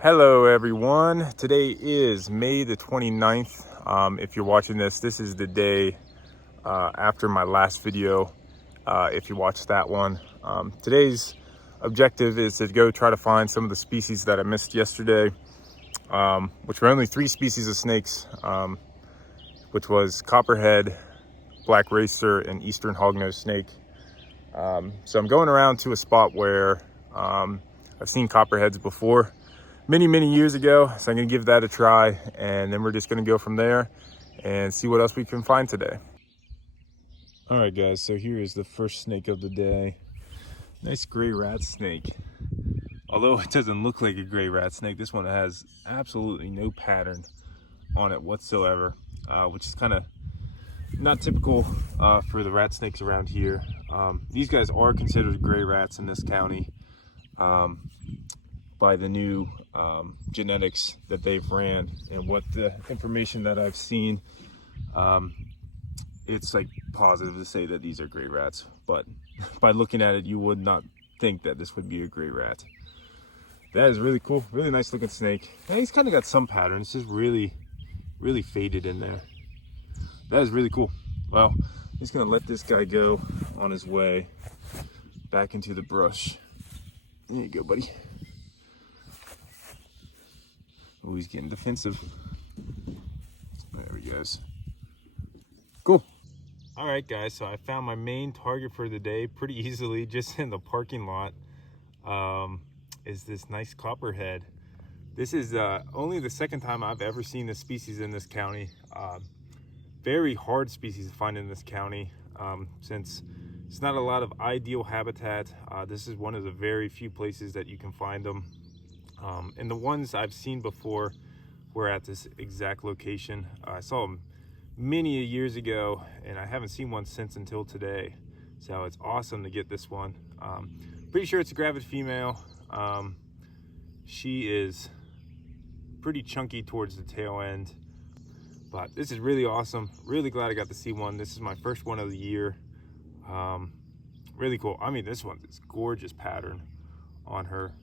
Hello everyone, today is May the 29th. If you're watching this is the day after my last video. If you watched that one, today's objective is to go try to find some of the species that I missed yesterday, which were only 3 species of snakes, which was Copperhead, Black Racer, and Eastern Hognose snake. So I'm going around to a spot where I've seen Copperheads before many years ago, so I'm gonna give that a try, and then we're just gonna go from there and see what else we can find today. All right guys, so here is the first snake of the day. Nice gray rat snake. Although it doesn't look like a gray rat snake, this one has absolutely no pattern on it whatsoever, which is kind of not typical for the rat snakes around here. These guys are considered gray rats in this county by the new genetics that they've ran, and what the information that I've seen, it's like positive to say that these are gray rats, but by looking at it you would not think that this would be a gray rat. That is really cool, really nice looking snake. And he's kind of got some pattern, it's just really faded in there. That is really cool. Well, I'm just gonna let this guy go on his way back into the brush. There you go, buddy. Oh, he's getting defensive. There he goes. Cool. All right, guys, so I found my main target for the day pretty easily, just in the parking lot. Is this nice Copperhead. This is only the second time I've ever seen this species in this county. Very hard species to find in this county, since it's not a lot of ideal habitat. This is one of the very few places that you can find them. And the ones I've seen before were at this exact location. I saw them many years ago, and I haven't seen one since until today. So it's awesome to get this one. Pretty sure it's a gravid female. She is pretty chunky towards the tail end, but this is really awesome. Really glad I got to see one. This is my first one of the year. Really cool. I mean, this one's this gorgeous pattern on her.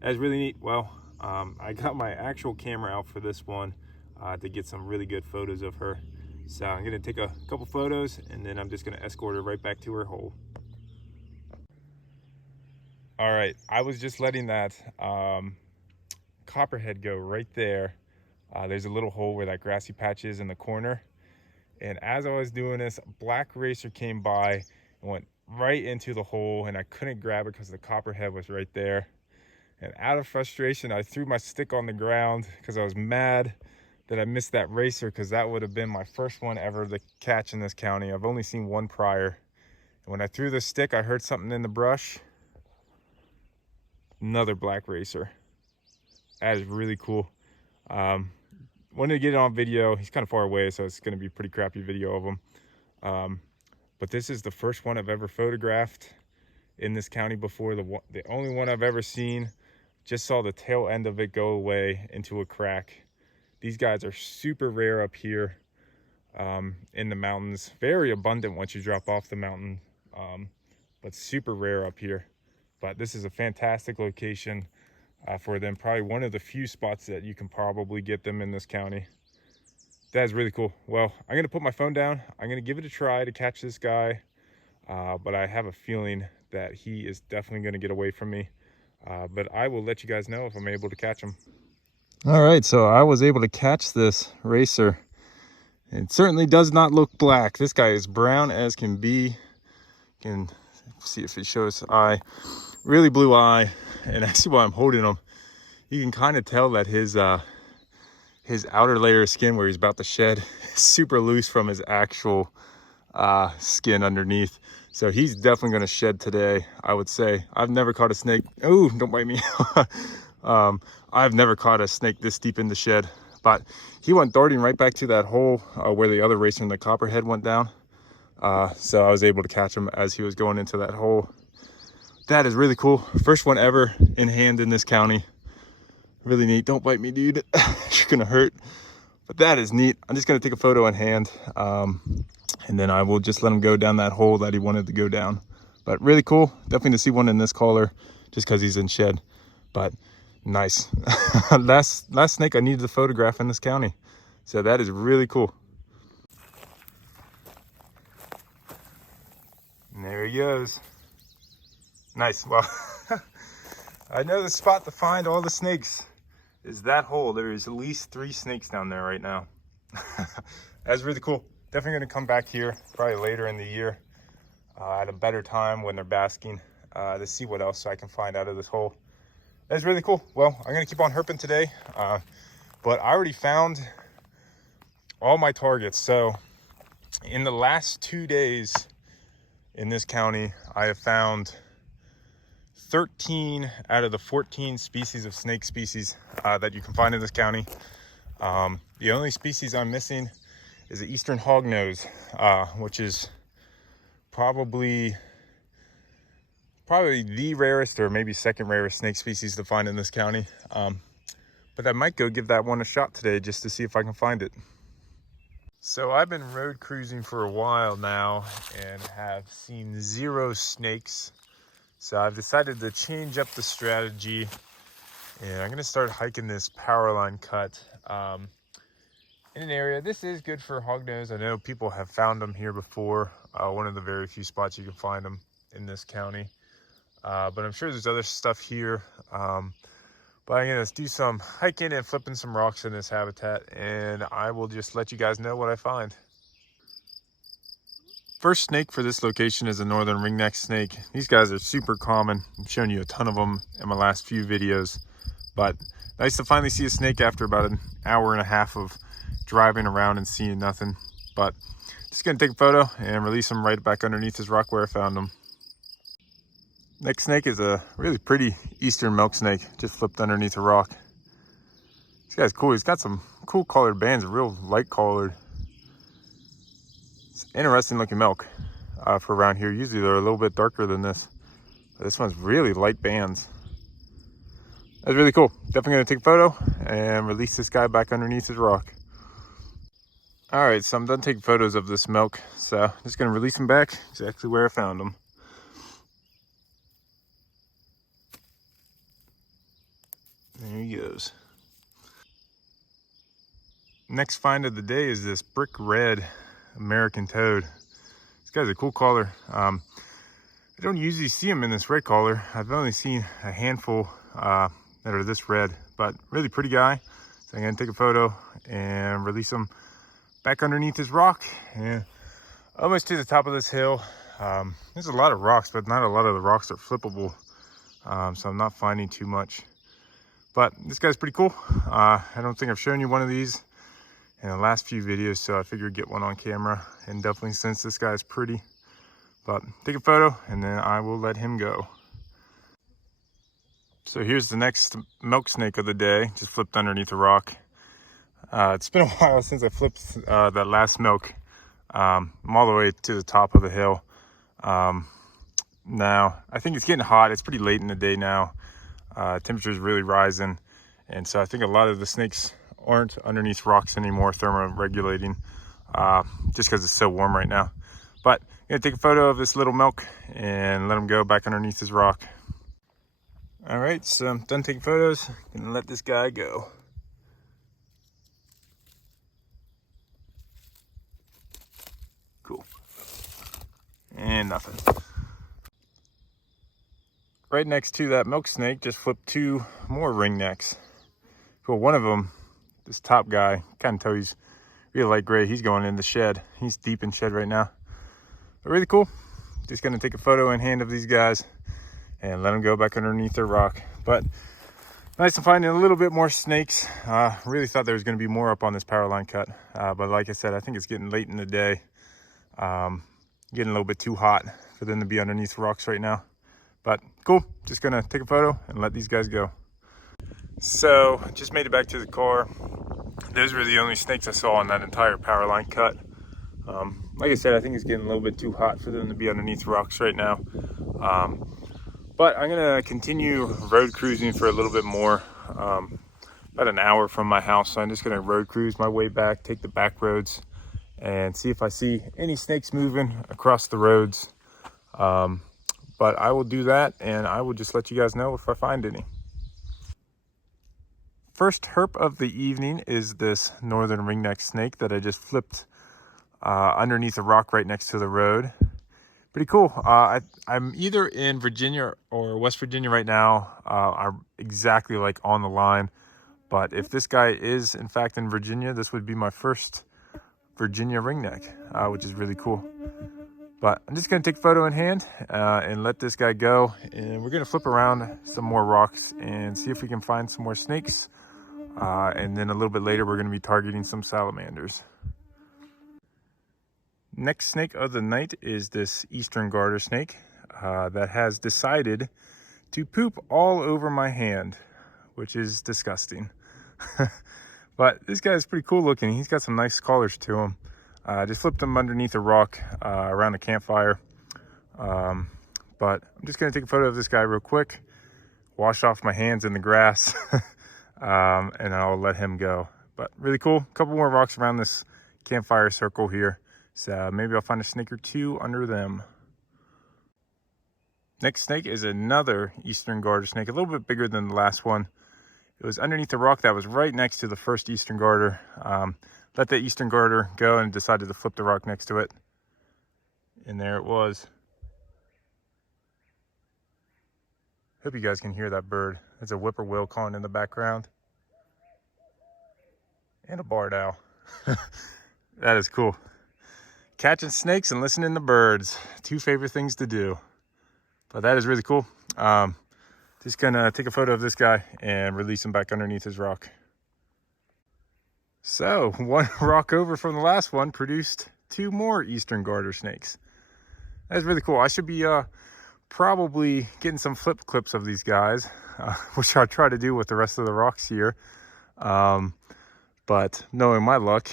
That's really neat. Well, I got my actual camera out for this one to get some really good photos of her. So I'm gonna take a couple photos, and then I'm just gonna escort her right back to her hole. All right, I was just letting that Copperhead go right there. There's a little hole where that grassy patch is in the corner. And as I was doing this, Black Racer came by and went right into the hole, and I couldn't grab it because the Copperhead was right there. And out of frustration, I threw my stick on the ground because I was mad that I missed that racer, because that would have been my first one ever to catch in this county. I've only seen one prior. And when I threw the stick, I heard something in the brush. Another Black Racer. That is really cool. Wanted to get it on video. He's kind of far away, so it's going to be a pretty crappy video of him. But this is the first one I've ever photographed in this county before. The only one I've ever seen. Just saw the tail end of it go away into a crack. These guys are super rare up here in the mountains. Very abundant once you drop off the mountain, but super rare up here. But this is a fantastic location for them. Probably one of the few spots that you can probably get them in this county. That is really cool. Well, I'm gonna put my phone down. I'm gonna give it a try to catch this guy, but I have a feeling that he is definitely gonna get away from me. But I will let you guys know if I'm able to catch him. All right, so I was able to catch this racer. It certainly does not look black. This guy is brown as can be. You can see if it shows eye. Really blue eye. And actually while I'm holding him, you can kind of tell that his outer layer of skin where he's about to shed is super loose from his actual skin underneath. So he's definitely going to shed today, I would say. I've never caught a snake. Oh, don't bite me. I've never caught a snake this deep in the shed. But he went darting right back to that hole where the other racer in the Copperhead went down. So I was able to catch him as he was going into that hole. That is really cool. First one ever in hand in this county. Really neat. Don't bite me, dude. You're going to hurt. But that is neat. I'm just going to take a photo in hand. And then I will just let him go down that hole that he wanted to go down. But really cool. Definitely to see one in this color just because he's in shed. But Nice. last snake I needed to photograph in this county. So that is really cool. And there he goes. Nice. Well, I know the spot to find all the snakes is that hole. There is at least 3 snakes down there right now. That's really cool. Definitely going to come back here probably later in the year at a better time when they're basking to see what else I can find out of this hole. That's really cool. Well, I'm going to keep on herping today, but I already found all my targets. So in the last 2 days in this county, I have found 13 out of the 14 species of snake species that you can find in this county. The only species I'm missing is the eastern hognose, which is probably the rarest or maybe second rarest snake species to find in this county. But I might go give that one a shot today just to see if I can find it. So I've been road cruising for a while now and have seen 0 snakes. So I've decided to change up the strategy, and I'm gonna start hiking this power line cut in an area. This is good for hognose. I know people have found them here before. One of the very few spots you can find them in this county. But I'm sure there's other stuff here. But I'm gonna do some hiking and flipping some rocks in this habitat, and I will just let you guys know what I find. First snake for this location is a northern ringneck snake. These guys are super common. I've shown you a ton of them in my last few videos, but nice to finally see a snake after about an hour and a half of driving around and seeing nothing. But just gonna take a photo and release them right back underneath this rock where I found them. Next snake is a really pretty eastern milk snake, just flipped underneath a rock. This guy's cool. He's got some cool colored bands, real light colored. It's interesting looking milk for around here. Usually they're a little bit darker than this, but this one's really light bands. That's really cool. Definitely gonna take a photo and release this guy back underneath his rock. All right, so I'm done taking photos of this milk, so I'm just gonna release him back exactly where I found him. There he goes. Next find of the day is this brick red American toad. This guy's a cool color. I don't usually see them in this red color. I've only seen a handful that are this red, but really pretty guy. So I'm gonna take a photo and release him back underneath this rock and almost to the top of this hill. There's a lot of rocks, but not a lot of the rocks are flippable. So I'm not finding too much. But this guy's pretty cool. I don't think I've shown you one of these in the last few videos, so I figured get one on camera. And definitely since this guy's pretty. But take a photo and then I will let him go. So here's the next milk snake of the day, just flipped underneath a rock. It's been a while since I flipped that last milk. I'm all the way to the top of the hill. Now, I think it's getting hot. It's pretty late in the day now. Temperature is really rising, and so I think a lot of the snakes aren't underneath rocks anymore, thermoregulating, just because it's so warm right now. But I'm gonna take a photo of this little milk and let him go back underneath his rock. All right, so I'm done taking photos. Gonna let this guy go. Cool. And nothing. Right next to that milk snake, just flipped 2 more ringnecks. Cool, one of them, this top guy, kind of tell he's really light gray. He's going in the shed. He's deep in shed right now. But really cool. Just gonna take a photo in hand of these guys and let them go back underneath their rock. But nice to find a little bit more snakes. Really thought there was gonna be more up on this power line cut. But like I said, I think it's getting late in the day. Getting a little bit too hot for them to be underneath rocks right now. But cool, just gonna take a photo and let these guys go. So just made it back to the car. Those were the only snakes I saw on that entire power line cut. Like I said, I think it's getting a little bit too hot for them to be underneath rocks right now. But I'm gonna continue road cruising for a little bit more. About an hour from my house, so I'm just gonna road cruise my way back, take the back roads, and see if I see any snakes moving across the roads. But I will do that, and I will just let you guys know if I find any. first herp of the evening is this northern ringneck snake that I just flipped underneath a rock right next to the road. Pretty cool. I'm either in Virginia or West Virginia right now. I'm exactly like on the line. But if this guy is in fact in Virginia, this would be my first Virginia ringneck, which is really cool. But I'm just gonna take a photo in hand and let this guy go. And we're gonna flip around some more rocks and see if we can find some more snakes. And then a little bit later, we're gonna be targeting some salamanders. Next snake of the night is this eastern garter snake that has decided to poop all over my hand, which is disgusting. But this guy's pretty cool looking. He's got some nice colors to him. Just flipped him underneath a rock around a campfire. But I'm just gonna take a photo of this guy real quick, wash off my hands in the grass, and I'll let him go. But really cool. A couple more rocks around this campfire circle here. So maybe I'll find a snake or two under them. Next snake is another eastern garter snake, a little bit bigger than the last one. It was underneath the rock that was right next to the first eastern garter. Let the eastern garter go and decided to flip the rock next to it. And there it was. Hope you guys can hear that bird. There's a whippoorwill calling in the background. And a barred owl. That is cool. Catching snakes and listening to birds. Two favorite things to do. But that is really cool. Just gonna take a photo of this guy and release him back underneath his rock. So one rock over from the last one produced two more eastern garter snakes. That's really cool. I should be probably getting some flip clips of these guys, which I'll try to do with the rest of the rocks here. But knowing my luck,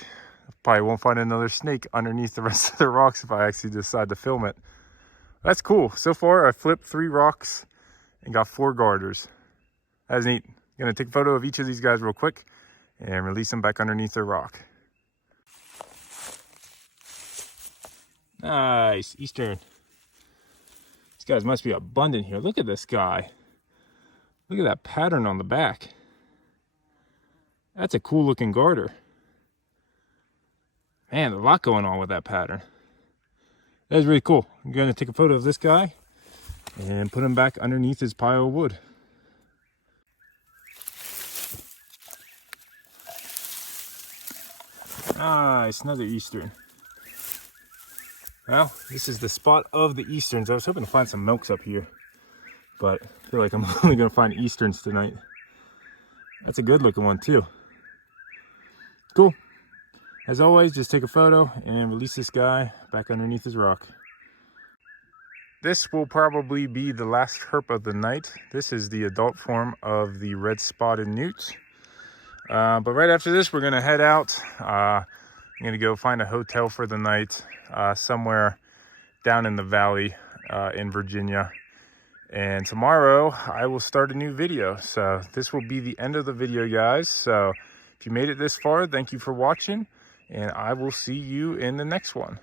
probably won't find another snake underneath the rest of the rocks if I actually decide to film it. That's cool. So far, I flipped 3 rocks and got 4 garters. That is neat. I'm gonna take a photo of each of these guys real quick and release them back underneath their rock. Nice, eastern. These guys must be abundant here. Look at this guy. Look at that pattern on the back. That's a cool looking garter. Man, a lot going on with that pattern. That is really cool. I'm gonna take a photo of this guy and put him back underneath his pile of wood. Nice, another eastern. Well, this is the spot of the easterns. I was hoping to find some milks up here, but I feel like I'm only gonna find easterns tonight. That's a good looking one too. Cool. As always, just take a photo and release this guy back underneath his rock. This will probably be the last herp of the night. This is the adult form of the red spotted newt. But right after this, we're gonna head out. I'm gonna go find a hotel for the night somewhere down in the valley in Virginia. And tomorrow I will start a new video. So this will be the end of the video, guys. So if you made it this far, thank you for watching. And I will see you in the next one.